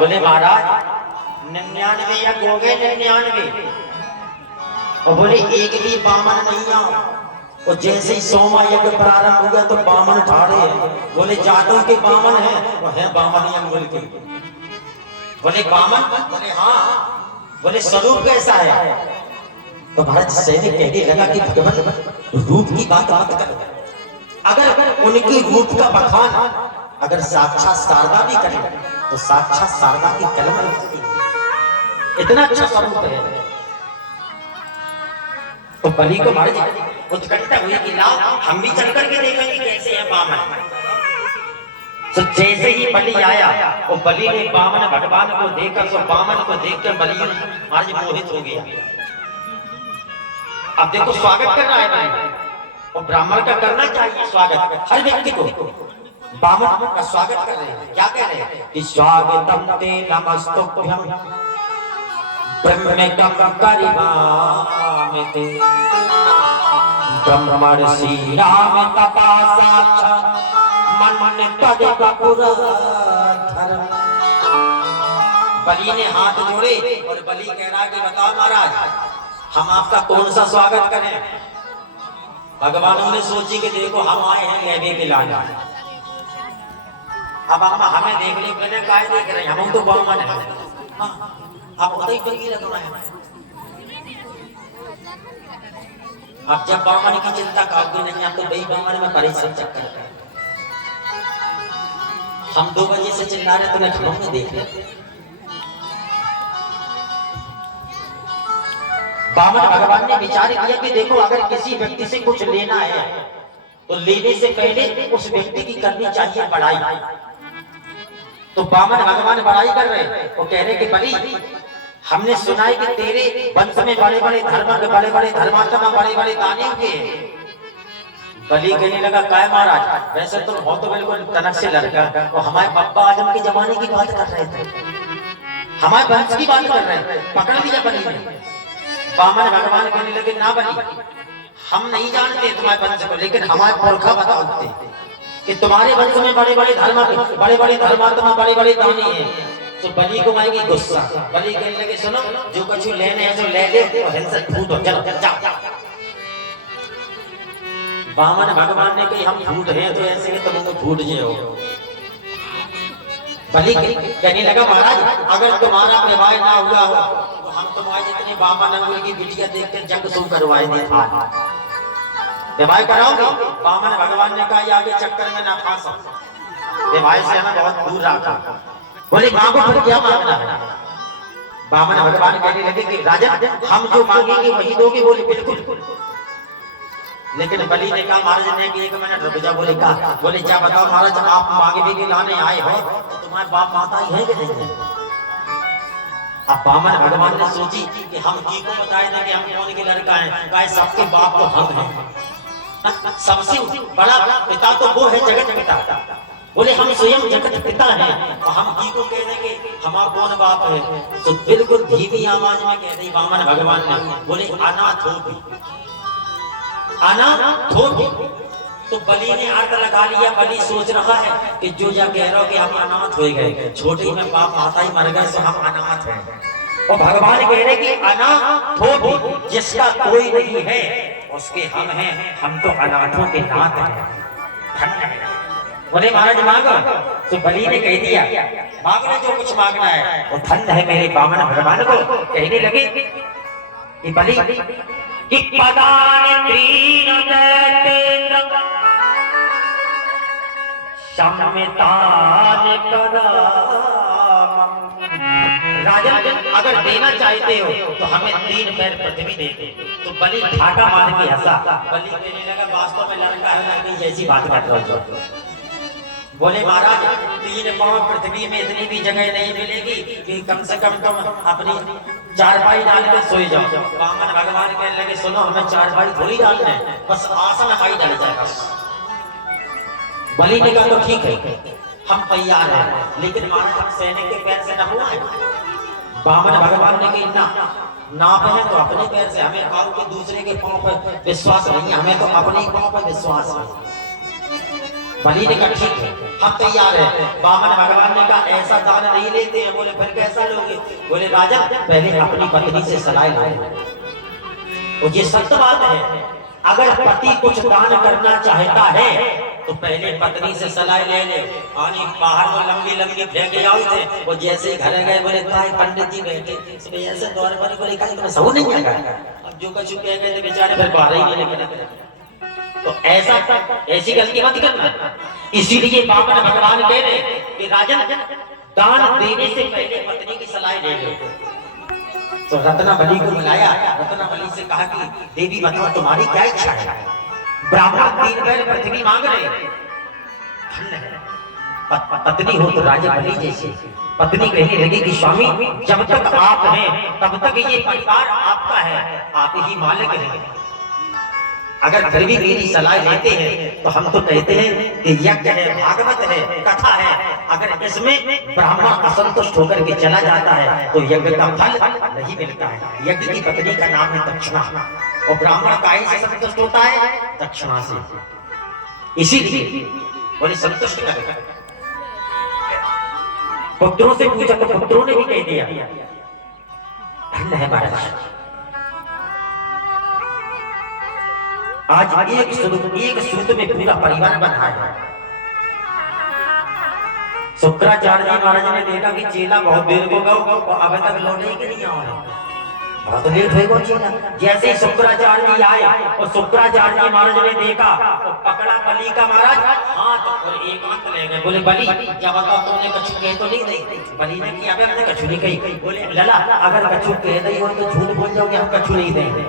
बोले महाराज 99 या हो गए 99। और बोले एक भी बामन नहीं आओ। और जैसे ही सोमा यज्ञ प्रारंभ हुआ तो बामन ठाड़े हैं। बोले जादू के बामन है वो है बामन अंगुल के। बोले बामन? बोले हाँ। बोले स्वरूप कैसा है? तो महाराज सैनिक कहने लगा कि भगवान रूप की बात मत कर। अगर उनके रूप का बखान अगर साक्षात शारदा भी करे तो साक्षात शारदा की कलम इतना अच्छा स्वरूप है। तो बलि को महाराज उत्कंठा हुई कि लाओ हम भी चल करके देखेंगे कैसे है बामन। तो जैसे ही बलि आया वो बलि ने बामन भगवान को देखकर तो बामन को देखकर बलि महाराज मोहित हो गया। अब देखो स्वागत कर रहा है बलि और ब्राह्मण का करना चाहिए स्वागत हर व्यक्ति को। बामन का स्वागत कर रहे हैं। क्या कह रहे हैं कि स्वागतम ते नमस्तुभ्यं ब्रह्मकं करिमामिते ब्रह्मर्षि राम तपसा मन पद पुरधर। बलि ने हाथ जोड़े और बलि कह रहा कि बताओ महाराज हम आपका कौन सा स्वागत करें। भगवानों ने सोची कि देखो हम आए हैं लेने के लाने। अब हम हमें देखने के लिए काय देख रहे हैं हम तो बामन है। अब उधर ही बलि लगना है। अब जब बामन की चिंता काफी नहीं अब तो वही बामन में परेशान चक्कर है। हम 2 बजे से चिल्ला रहे तो मैं खड़ों में देख रहे। बामन भगवान ने विचार किया कि देखो अगर किसी व्यक्ति से कुछ लेना है तो लेने से पहले उस व्यक्ति की करनी चाहिए बड़ाई। तो बामन भगवान बड़ाई कर रहे वो कह रहे कि बलि हमने सुना है कि तेरे वंश में बड़े बड़े धर्मात्मा बड़े बड़े दानी हुए। बलि कहने लगा काय महाराज वैसे तो हो तो बिल्कुल तनक से लड़का और हमारे बब्बा आजम के जमाने की बात कर रहे थे हमारे वंश की बात कर रहे हैं। पकड़ लिया बलि ने। बामन भगवान कहने लगे ना बलि हम नहीं जानते तुम्हारे वंश को लेकिन हमारे पुरखा बताते कि तुम्हारे वंश में बड़े बड़े धर्मात्मा बड़े बड़े दानी हैं। तो बलि को आएगी गुस्सा। बलि कहने लगे सुनो जो कुछ लेने हैं तो ले ले और हिंसा फूट हो चलो जाओ। बामन भगवान ने कही हम फूट रहे हैं तो ऐसे कि तुम फूट जाओ। बलि कहने लगा महाराज अगर तुम्हारा विवाह ना हुआ हो तो हम तुम्हारे जितने बामन अंगुल की बिटिया देखकर जंग शुरू करवाए देते। विवाह कराओगे? बामन भगवान ने कहा आगे चक्कर में ना फंसो विवाह से हमें बहुत दूर रखा। बोले मांगो फिर क्या मांगना है? बामन भगवान कहने लगे कि राजा हम जो मांगेंगे वही दोगे। बोले बिल्कुल। लेकिन बलि ने कहा महाराज ने कि 1 मिनट रुक जा। बोले क्या? बोले क्या बताओ महाराज आप मांगे के लाने आए हो तो तुम्हारे बाप माता ही है कि नहीं है? अब बामन भगवान ने सोची कि हम की को बताए थे कि हम कौन के लड़का हैं। कहा सबके बाप तो हम हैं। सबसे बड़ा पिता तो वो है जगत पिता। बोले हम स्वयं जगत पिता हैं और हम की को कह देंगे हमारा कौन बाप है। तो बिल्कुल धीमी आवाज में कह दी बामन भगवान ने। बोले अनाथ हो। तो बलि ने अर्थ लगा लिया। बलि सोच रहा है कि जो या कह रहा हो कि हम अनाथ हो गए छोटे में बाप माता ही मर गए तो हम अनाथ हैं। और भगवान कह रहे कि अनाथ हो जिसका कोई नहीं है उसके हम हैं। हम तो अनाथों के नाथ हैं। बोले महाराज मांगो। तो बलि ने कह दिया मांग ले जो कुछ मांगना है वो धन है मेरे बामन भगवान को। कहने लगे कि बलि कि पदानि त्रीन दैतेन्द्र सम्मितानि पदामम्। राजा अगर देना चाहते हो तो हमें 3 पैर पृथ्वी दे दो। तो बलि ठाका मार के हंसा। बलि कहने लगा वास्तव में लड़का है लड़की जैसी बात कर रहे हो। बोले महाराज 3 पांव पृथ्वी में इतनी भी जगह नहीं मिलेगी कि कम से कम तुम अपनी चारपाई डाल के सोई जाओ। बामन भगवान कहने लगे सुनो हमें चारपाई थोड़ी डालना है बस आसन हमारी डाल जाए बस। बलि ने कहा तो ठीक है हम तैयार हैं लेकिन महाराज सैनिक के पैर से न हुआ है। बामन भगवान ने कहा ना नाप है तो अपने पैर से। हमें पाँव के दूसरे के पाँव पर विश्वास नहीं है। हमें तो अपने पाँव पर विश्वास है। बलि ने कहा ठीक है हम तैयार है। बामन भगवान ने कहा ऐसा दान नहीं लेते हैं। बोले फिर कैसा लोगे? बोले राजा पहले अपनी पत्नी से सलाह लाओ। और ये सत्य बात है, अगर पति कुछ दान करना चाहता है तो पहले पत्नी से सलाह ले ले। पानी बाहर में लंबी लंबी फेंके जाओ थे, वो जैसे घर गए बोले भाई पंडित जी बैठे ऐसे दौर पर बोले कहीं तो सब नहीं आएगा। अब जो कुछ कह गए थे बेचारे फिर बाहर ही नहीं निकले। तो ऐसा ऐसी गलती मत करना। इसीलिए बामन भगवान कह रहे कि राजन दान देने से पहले पत्नी की सलाह ले लो। तो रत्नावली को बुलाया। रत्नावली से कहा कि देवी बताओ तुम्हारी क्या इच्छा है? ब्राह्मण 3 बैल पृथ्वी मांग रहे हैं। पत्नी हो तो राजा बलि जैसे। पत्नी कहने लगी कि स्वामी जब तक आप हैं तब तक ये परिवार आपका है, आप ही मालिक हैं। अगर फिर भी मेरी सलाह लेते हैं तो हम तो कहते हैं कि यज्ञ है, भागवत है, कथा है। अगर इसमें ब्राह्मण असंतुष्ट होकर के चला जाता है तो यज्ञ का फल नहीं मिलता है। यज्ञ की पत्नी का नाम है दक्षिणा, और ब्राह्मण काय से संतुष्ट होता है? दक्षिणा से। इसीलिए बोले संतुष्ट करेगा। पुत्रों से पूछा तो पुत्रों ने भी कह दिया धन्य है महाराज। आज एक सूत्र में पूरा परिवार बना है। शुक्राचार्य जी महाराज ने देखा कि चेला बहुत देर को गया और अभी तक लौटे कि नहीं आए, बहुत लेट हो गया चेला। जैसे ही शुक्राचार्य जी आए और शुक्राचार्य जी महाराज ने देखा तो पकड़ा बलि का महाराज हाथ और एकांत ले गए। बोले बलि क्या बताओ तुमने कछु कह तो नहीं दी? बलि ने किया मैंने कछु नहीं कही। बोले लला अगर कछु कह दी हो तो झूठ बोल जाओगे, हम कछु नहीं देंगे।